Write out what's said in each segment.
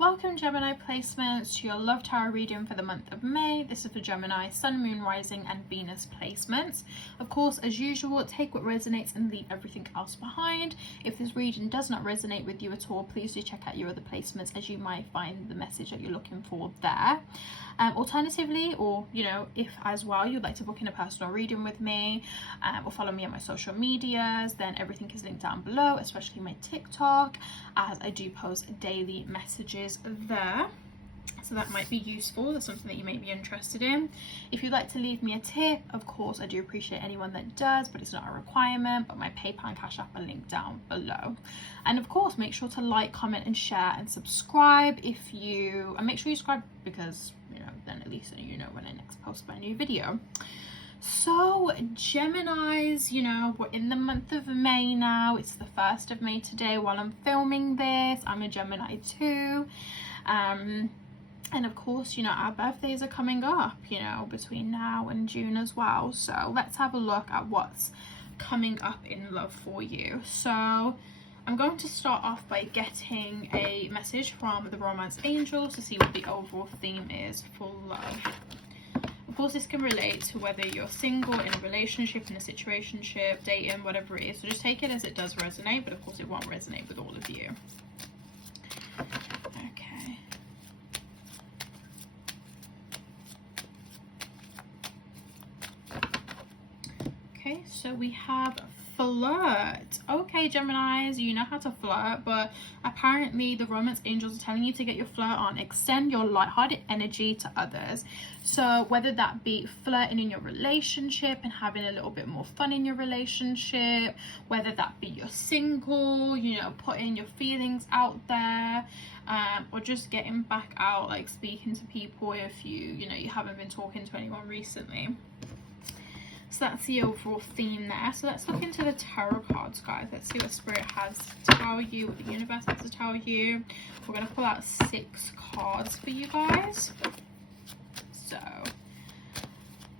Welcome Gemini placements to your Love Tarot reading for the month of May. This is for Gemini, Sun, Moon, Rising and Venus placements. Of course, as usual, take what resonates and leave everything else behind. If this reading does not resonate with you at all, please do check out your other placements as you might find the message that you're looking for there. Alternatively, or if as well you'd like to book in a personal reading with me or follow me on my social medias, then everything is linked down below, especially my TikTok, as I do post daily messages there, so that might be useful. That's something that you may be interested in. If you'd like to leave me a tip, of course I do appreciate anyone that does, but it's not a requirement. But my PayPal and Cash App are linked down below. And of course, make sure to like, comment and share and subscribe and make sure you subscribe, because then at least you know when I next post my new video. So Geminis, we're in the month of May now. It's the 1st of May today while I'm filming this. I'm a Gemini too. And of course, our birthdays are coming up, between now and June as well. So let's have a look at what's coming up in love for you. So I'm going to start off by getting a message from the romance angels to see what the overall theme is for love. Of course, this can relate to whether you're single, in a relationship, in a situationship, dating, whatever it is. So just take it as it does resonate, but of course it won't resonate with all of you. Okay. Okay, so we have flirt. Okay, Geminis, you know how to flirt, but apparently the romance angels are telling you to get your flirt on. Extend your lighthearted energy to others. So whether that be flirting in your relationship and having a little bit more fun in your relationship, whether that be you're single, putting your feelings out there, or just getting back out, like speaking to people if you haven't been talking to anyone recently. So that's the overall theme there. So let's look into the tarot cards, guys. Let's see what Spirit has to tell you, what the universe has to tell you. We're going to pull out 6 cards for you guys. So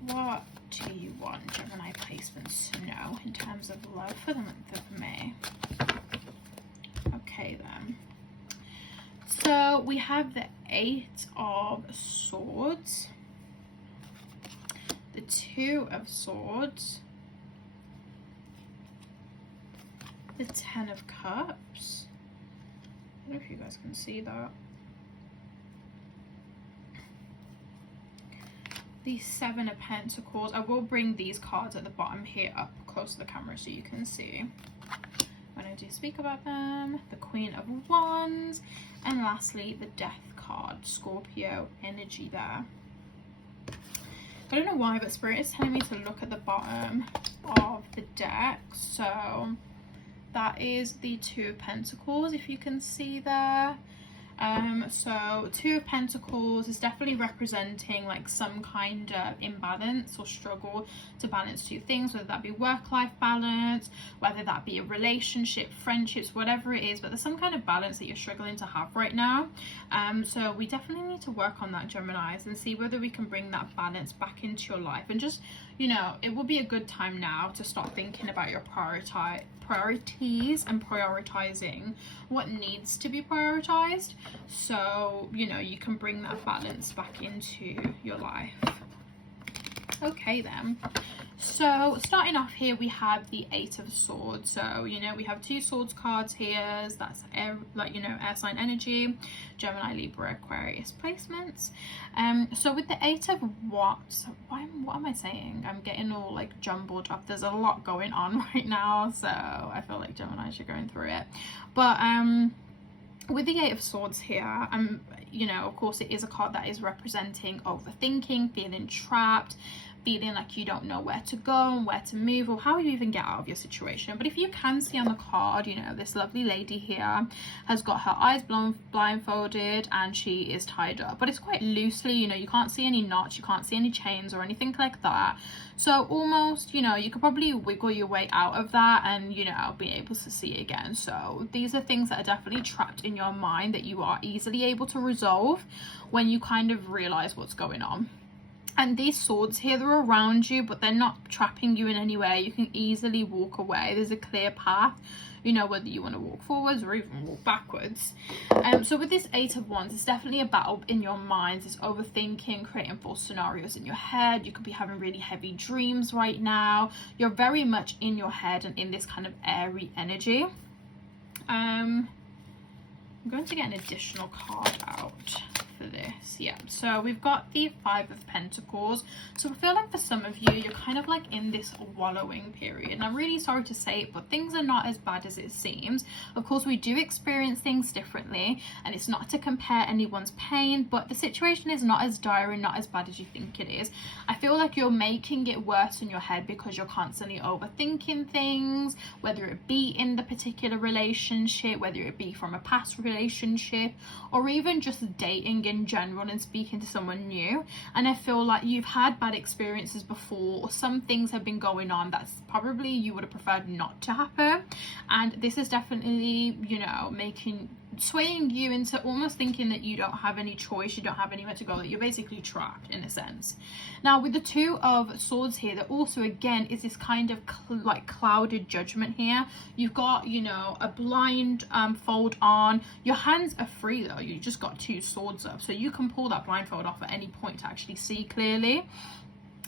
what do you want Gemini placements to know in terms of love for the month of May? Okay then. So we have the 8 of Swords, the 2 of Swords, the 10 of Cups. I don't know if you guys can see that. The 7 of Pentacles. I will bring these cards at the bottom here up close to the camera so you can see when I do speak about them. The Queen of Wands, and lastly the Death card. Scorpio energy there. I don't know why, but Spirit is telling me to look at the bottom of the deck. So that is the 2 of Pentacles, if you can see there. So 2 of Pentacles is definitely representing like some kind of imbalance or struggle to balance 2 things, whether that be work-life balance, whether that be a relationship, friendships, whatever it is, but there's some kind of balance that you're struggling to have right now. So we definitely need to work on that, Geminis, and see whether we can bring that balance back into your life. And just, it will be a good time now to start thinking about your priorities and prioritizing what needs to be prioritized, so you can bring that balance back into your life. Okay then, so starting off here we have the 8 of Swords. So we have 2 Swords cards here. So that's air sign energy, Gemini, Libra, Aquarius placements. So with the 8 of what am I saying? I'm getting all like jumbled up. There's a lot going on right now, so I feel like Gemini should go through it. But with the 8 of Swords here, of course it is a card that is representing overthinking, feeling trapped, feeling like you don't know where to go and where to move, or how you even get out of your situation. But if you can see on the card, this lovely lady here has got her eyes blindfolded and she is tied up, but it's quite loosely. You can't see any knots, you can't see any chains or anything like that. So almost, you could probably wiggle your way out of that and, be able to see again. So these are things that are definitely trapped in your mind that you are easily able to resolve when you kind of realize what's going on. And these swords here, they're around you, but they're not trapping you in any way. You can easily walk away. There's a clear path, you know, whether you want to walk forwards or even walk backwards. So with this Eight of Wands, it's definitely a battle in your mind. It's overthinking, creating false scenarios in your head. You could be having really heavy dreams right now. You're very much in your head and in this kind of airy energy. I'm going to get an additional card out for this. Yeah, so we've got the Five of Pentacles. So I feel like for some of you, you're kind of like in this wallowing period, and I'm really sorry to say it, but things are not as bad as it seems. Of course, we do experience things differently, and it's not to compare anyone's pain, but the situation is not as dire and not as bad as you think it is. I feel like you're making it worse in your head because you're constantly overthinking things, whether it be in the particular relationship, whether it be from a past relationship, or even just dating in general and speaking to someone new. And I feel like you've had bad experiences before, or some things have been going on that's probably you would have preferred not to happen, and this is definitely, you know, swaying you into almost thinking that you don't have any choice, you don't have anywhere to go, that you're basically trapped in a sense. Now with the Two of Swords here, there also again is this kind of like clouded judgment here. You've got, you know, a blind fold on. Your hands are free though, you just got two swords up, so you can pull that blindfold off at any point to actually see clearly.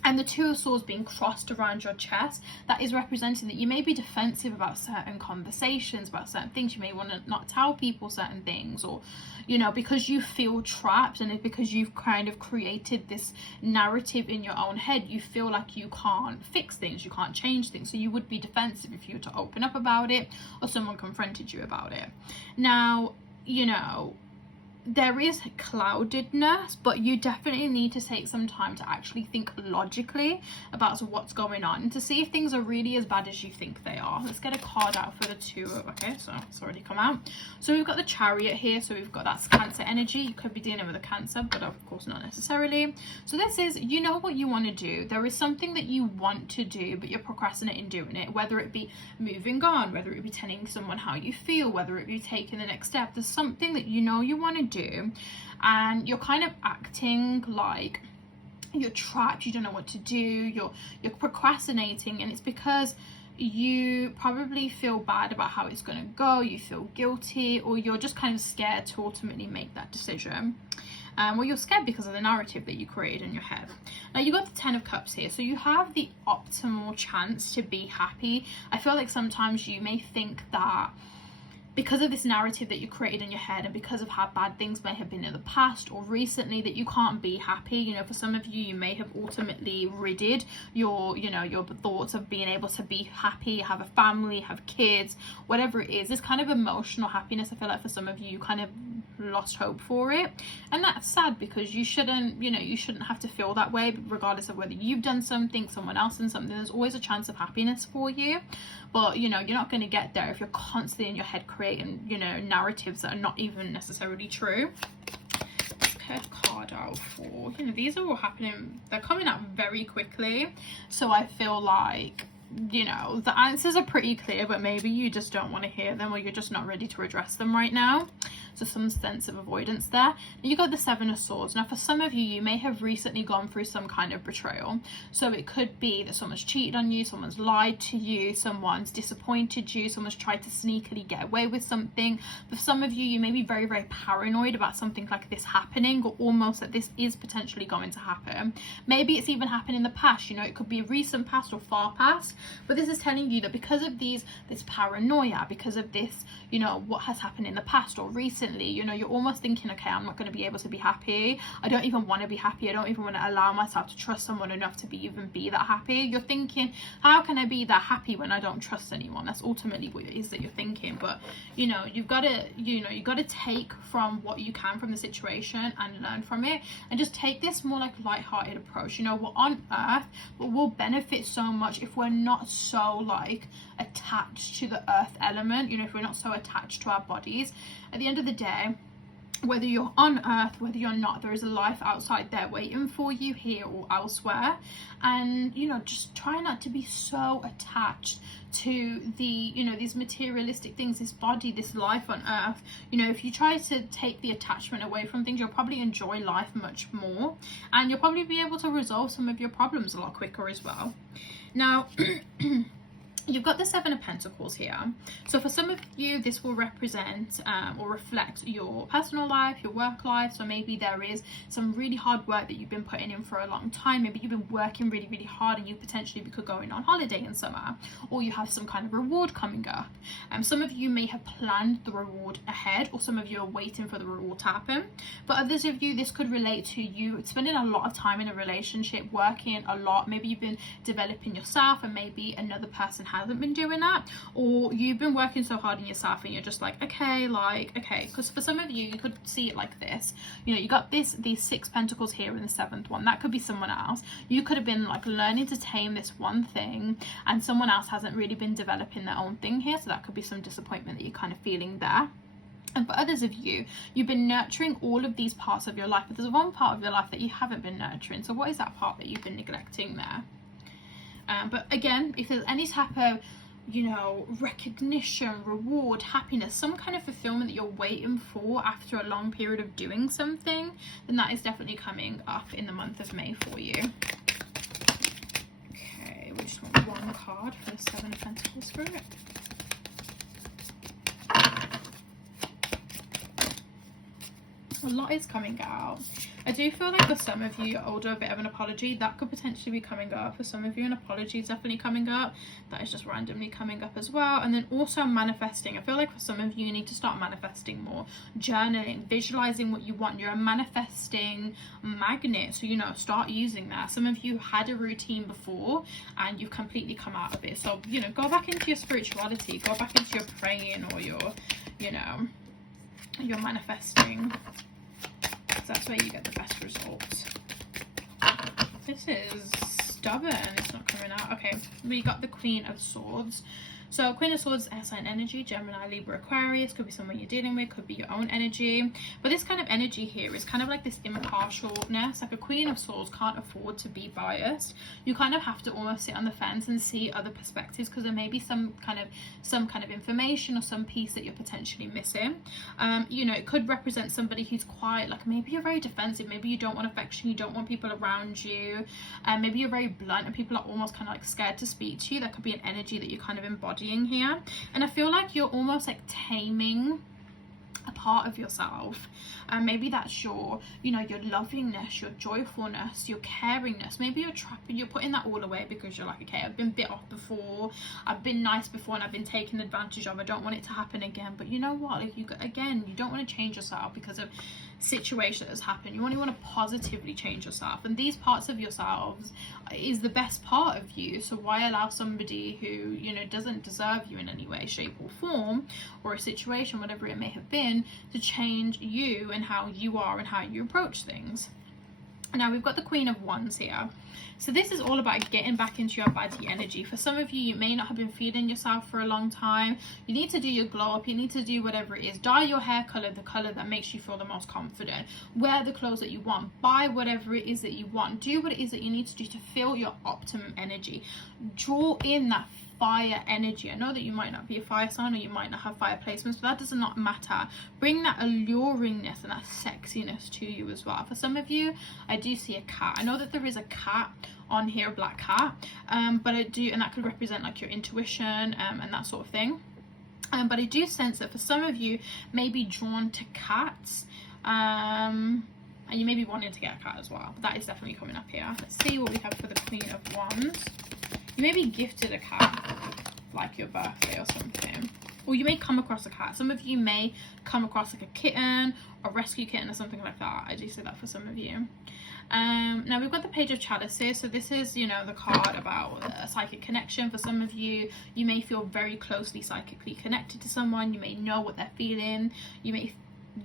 And the Two of Swords being crossed around your chest, that is representing that you may be defensive about certain conversations, about certain things. You may want to not tell people certain things, or, you know, because you feel trapped, and it's because you've kind of created this narrative in your own head. You feel like you can't fix things, you can't change things. So you would be defensive if you were to open up about it, or someone confronted you about it. Now, you know, there is cloudedness, but you definitely need to take some time to actually think logically about what's going on and to see if things are really as bad as you think they are. Let's get a card out for the two of, okay, so it's already come out. So we've got the Chariot here, so we've got that's Cancer energy. You could be dealing with a Cancer, but of course not necessarily. So this is, you know what you want to do. There is something that you want to do, but you're procrastinating doing it, whether it be moving on, whether it be telling someone how you feel, whether it be taking the next step. There's something that you know you want to do, and you're kind of acting like you're trapped, you don't know what to do, you're procrastinating, and it's because you probably feel bad about how it's going to go, you feel guilty, or you're just kind of scared to ultimately make that decision. Well, you're scared because of the narrative that you created in your head. Now you got the Ten of Cups here, so you have the optimal chance to be happy. I feel like sometimes you may think that because of this narrative that you created in your head, and because of how bad things may have been in the past or recently, that you can't be happy. You know, for some of you, you may have ultimately ridded your, you know, your thoughts of being able to be happy, have a family, have kids, whatever it is. This kind of emotional happiness, I feel like for some of you kind of lost hope for it, and that's sad, because you shouldn't, you know, you shouldn't have to feel that way regardless of whether you've done something, someone else done something. There's always a chance of happiness for you, but you know, you're not going to get there if you're constantly in your head creating, you know, narratives that are not even necessarily true. Okay, card out for, you know, these are all happening, they're coming out very quickly, so I feel like, you know, the answers are pretty clear, but maybe you just don't want to hear them, or you're just not ready to address them right now. So some sense of avoidance there. You got the Seven of Swords. Now for some of you, you may have recently gone through some kind of betrayal. So it could be that someone's cheated on you, someone's lied to you, someone's disappointed you, someone's tried to sneakily get away with something. For some of you, you may be very, very paranoid about something like this happening, or almost that this is potentially going to happen. Maybe it's even happened in the past, you know, it could be recent past or far past, but this is telling you that because of this paranoia, because of this, you know, what has happened in the past or recently, you know, you're almost thinking, okay, I'm not going to be able to be happy. I don't even want to be happy. I don't even want to allow myself to trust someone enough to even be that happy. You're thinking, how can I be that happy when I don't trust anyone? That's ultimately what it is that you're thinking. But you know, you've got to take from what you can from the situation and learn from it, and just take this more like light-hearted approach. You know, we're on earth, but we'll benefit so much if we're not so like attached to the earth element, you know, if we're not so attached to our bodies. At the end of the day, whether you're on earth, whether you're not, there is a life outside there waiting for you here or elsewhere. And you know, just try not to be so attached to the, you know, these materialistic things, this body, this life on earth. You know, if you try to take the attachment away from things, you'll probably enjoy life much more, and you'll probably be able to resolve some of your problems a lot quicker as well. Now you've got the Seven of Pentacles here. So for some of you, this will represent or reflect your personal life, your work life. So maybe there is some really hard work that you've been putting in for a long time. Maybe you've been working really, really hard, and you potentially could go on holiday in summer, or you have some kind of reward coming up. Some of you may have planned the reward ahead, or some of you are waiting for the reward to happen. But others of you, this could relate to you spending a lot of time in a relationship, working a lot. Maybe you've been developing yourself, and maybe another person hasn't been doing that, or you've been working so hard on yourself and you're just like, okay, because for some of you, you could see it like this. You know, you got these 6 pentacles here in the 7th one. That could be someone else. You could have been like learning to tame this one thing, and someone else hasn't really been developing their own thing here, so that could be some disappointment that you're kind of feeling there. And for others of you, you've been nurturing all of these parts of your life, but there's one part of your life that you haven't been nurturing. So what is that part that you've been neglecting there? But again, if there's any type of, you know, recognition, reward, happiness, some kind of fulfillment that you're waiting for after a long period of doing something, then that is definitely coming up in the month of May for you. Okay, we just want one card for the 7 of Pentacles for it. A lot is coming out. I do feel like for some of you, you owe a bit of an apology. That could potentially be coming up. For some of you, an apology is definitely coming up. That is just randomly coming up as well. And then also manifesting. I feel like for some of you, you need to start manifesting more. Journaling, visualizing what you want. You're a manifesting magnet. So, you know, start using that. Some of you had a routine before and you've completely come out of it. So, you know, go back into your spirituality. Go back into your praying, or your, you know, your manifesting. That's where you get the best results. This is stubborn. It's not coming out. Okay, we got the Queen of Swords. So Queen of Swords, air sign energy, Gemini, Libra, Aquarius. Could be someone you're dealing with, could be your own energy. But this kind of energy here is kind of like this impartialness. Like a Queen of Swords can't afford to be biased. You kind of have to almost sit on the fence and see other perspectives, because there may be some kind of information or some piece that you're potentially missing. You know, it could represent somebody who's quiet. Like maybe you're very defensive. Maybe you don't want affection. You don't want people around you. Maybe you're very blunt and people are almost kind of like scared to speak to you. That could be an energy that you kind of embody here. And I feel like you're almost like taming a part of yourself, and maybe that's your, you know, your lovingness, your joyfulness, your caringness. Maybe you're putting that all away because you're like, okay, I've been bit off before, I've been nice before, and I've been taken advantage of. I don't want it to happen again. But you know what, like, you don't want to change yourself because of situation that has happened. You only want to positively change yourself, and these parts of yourselves is the best part of you. So why allow somebody who, you know, doesn't deserve you in any way, shape or form, or a situation, whatever it may have been, to change you and how you are and how you approach things? Now we've got the Queen of Wands here. So this is all about getting back into your body energy. For some of you, you may not have been feeling yourself for a long time. You need to do your glow up. You need to do whatever it is. Dye your hair color, the color that makes you feel the most confident. Wear the clothes that you want. Buy whatever it is that you want. Do what it is that you need to do to feel your optimum energy. Draw in that fire energy. I know that you might not be a fire sign, or you might not have fire placements, but that does not matter. Bring that alluringness and that sexiness to you as well. For some of you, I do see a cat. I know that there is a cat on here, a black cat, but I do, and that could represent like your intuition and that sort of thing. But I do sense that for some of you may be drawn to cats, and you may be wanting to get a cat as well. But that is definitely coming up here. Let's see what we have for the Queen of Wands. You may be gifted a cat, like your birthday or something. Or you may come across a cat. Some of you may come across like a kitten, or rescue kitten or something like that. I do see that for some of you. Now we've got the Page of Chalices. So this is, you know, the card about a psychic connection. For some of you, you may feel very closely psychically connected to someone. You may know what they're feeling. You may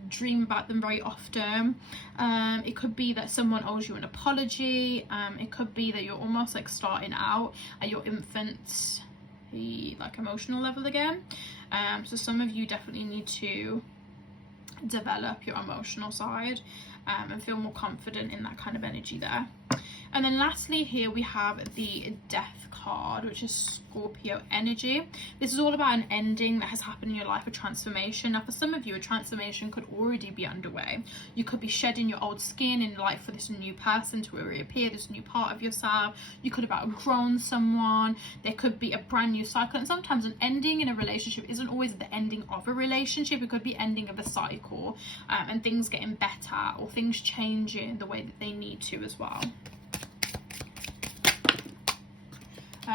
dream about them very often. It could be that someone owes you an apology. It could be that you're almost like starting out at your infant's like emotional level again. So some of you definitely need to develop your emotional side, and feel more confident in that kind of energy there. And then lastly here we have the Death card, which is Scorpio energy. This is all about an ending that has happened in your life, a transformation. Now for some of you, a transformation could already be underway. You could be shedding your old skin in life for this new person to reappear, this new part of yourself. You could have outgrown someone. There could be a brand new cycle. And sometimes an ending in a relationship isn't always the ending of a relationship. It could be ending of a cycle, and things getting better or things changing the way that they need to as well.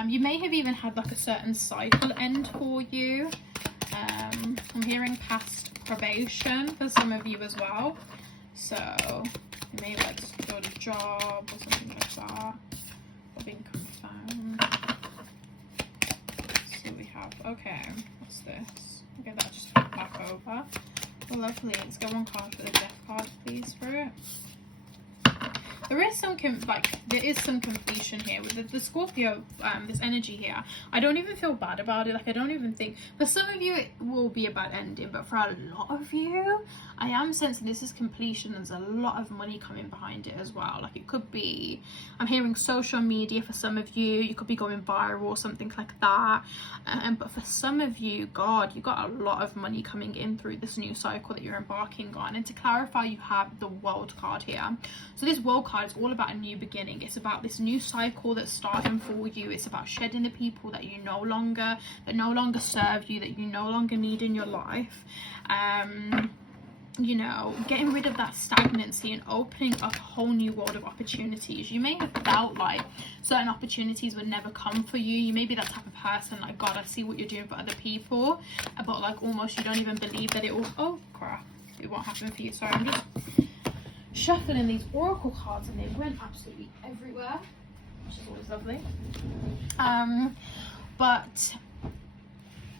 You may have even had like a certain cycle end for you. I'm hearing past probation for some of you as well. So you may like secured a job or something like that, or being confirmed. So we have, okay, what's this? Okay, that just flip back over. Oh, lovely. Let's get one card for the Death card, please, for it. There is some completion here with the Scorpio, this energy here. I don't even feel bad about it. Like, I don't even think, for some of you it will be a bad ending, but for a lot of you, I am sensing this is completion. There's a lot of money coming behind it as well. Like, it could be, I'm hearing social media for some of you. You could be going viral or something like that. But for some of you, God, you got a lot of money coming in through this new cycle that you're embarking on. And to clarify, you have the World card here. So this World card is all about a new beginning. It's about this new cycle that's starting for you. It's about shedding the people that no longer serve you, that you no longer need in your life. You know, getting rid of that stagnancy and opening up a whole new world of opportunities. You may have felt like certain opportunities would never come for you. You may be that type of person, like, God, I see what you're doing for other people, but like almost you don't even believe that it will, oh crap, it won't happen for you. Sorry, I'm just shuffling these oracle cards and they went absolutely everywhere, which is always lovely. But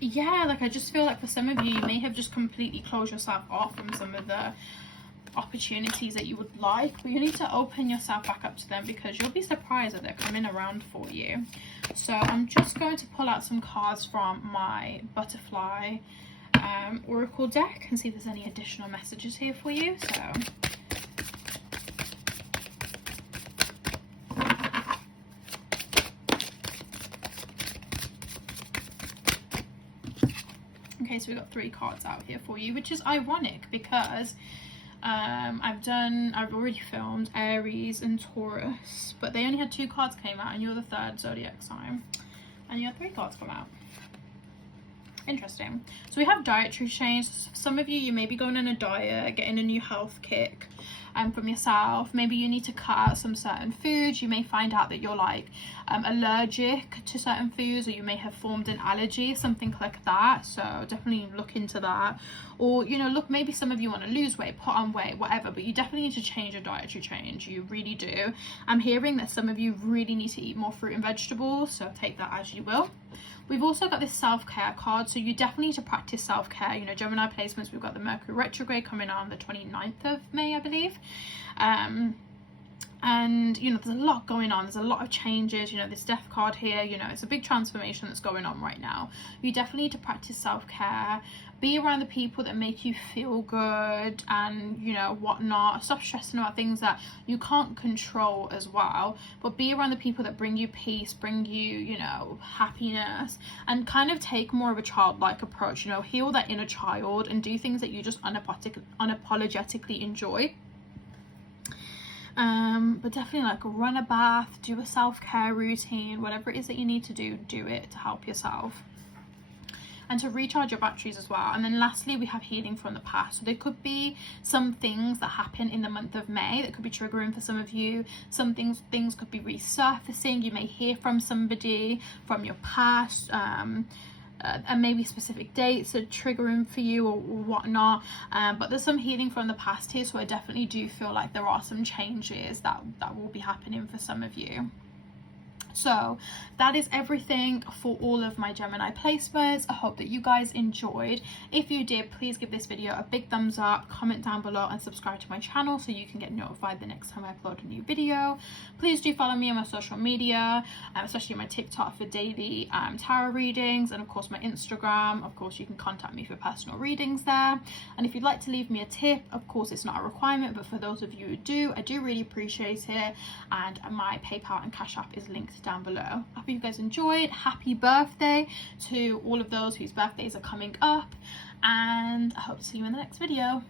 yeah, like, I just feel like for some of you, you may have just completely closed yourself off from some of the opportunities that you would like, but you need to open yourself back up to them, because you'll be surprised that they're coming around for you. So I'm just going to pull out some cards from my butterfly oracle deck and see if there's any additional messages here for you. So okay, so we've got 3 cards out here for you, which is ironic because I've already filmed Aries and Taurus, but they only had 2 cards came out, and you're the 3rd zodiac sign, and you had 3 cards come out. Interesting. So we have dietary change. Some of you may be going on a diet, getting a new health kick from yourself. Maybe you need to cut out some certain foods. You may find out that you're like allergic to certain foods, or you may have formed an allergy, something like that. So definitely look into that. Or, you know, look, maybe some of you want to lose weight, put on weight, whatever, but you definitely need to change your dietary change. You really do. I'm hearing that some of you really need to eat more fruit and vegetables, so take that as you will. We've also got this self-care card, so you definitely need to practice self-care. You know, Gemini placements, we've got the Mercury retrograde coming on the 29th of May, I believe. And, you know, there's a lot going on. There's a lot of changes. You know, this Death card here, you know, it's a big transformation that's going on right now. You definitely need to practice self-care. Be around the people that make you feel good and, you know, whatnot. Stop stressing about things that you can't control as well. But be around the people that bring you peace, bring you, you know, happiness. And kind of take more of a childlike approach. You know, heal that inner child and do things that you just unapologetically enjoy. But definitely, like, run a bath, do a self-care routine, whatever it is that you need to do it to help yourself and to recharge your batteries as well. And then lastly, we have healing from the past. So there could be some things that happen in the month of May that could be triggering for some of you. Some things could be resurfacing. You may hear from somebody from your past, and maybe specific dates are triggering for you or whatnot, but there's some healing from the past here. So I definitely do feel like there are some changes that will be happening for some of you. So that is everything for all of my Gemini placements. I hope that you guys enjoyed. If you did, please give this video a big thumbs up, comment down below, and subscribe to my channel so you can get notified the next time I upload a new video. Please do follow me on my social media, especially my TikTok for daily tarot readings, and of course my Instagram. Of course you can contact me for personal readings there. And if you'd like to leave me a tip, of course it's not a requirement, but for those of you who do, I do really appreciate it. And my PayPal and Cash App is linked down below. I hope you guys enjoyed. Happy birthday to all of those whose birthdays are coming up, and I hope to see you in the next video.